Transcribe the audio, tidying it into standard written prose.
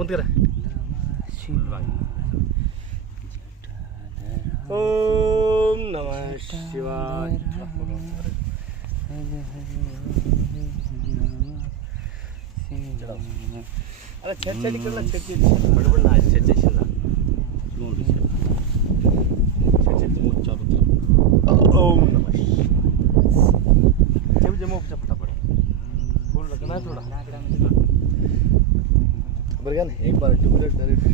बंद करा. ओम नमः शिवाय. अरे छेड इकडला छेड बडबड ना छेड ना छेड मुख चालू था. ओम नमः शिवाय. छेड जमो पटापट बोल लगा ना थोडा बरं का ना एक बार डुप्लेट डायरेक्ट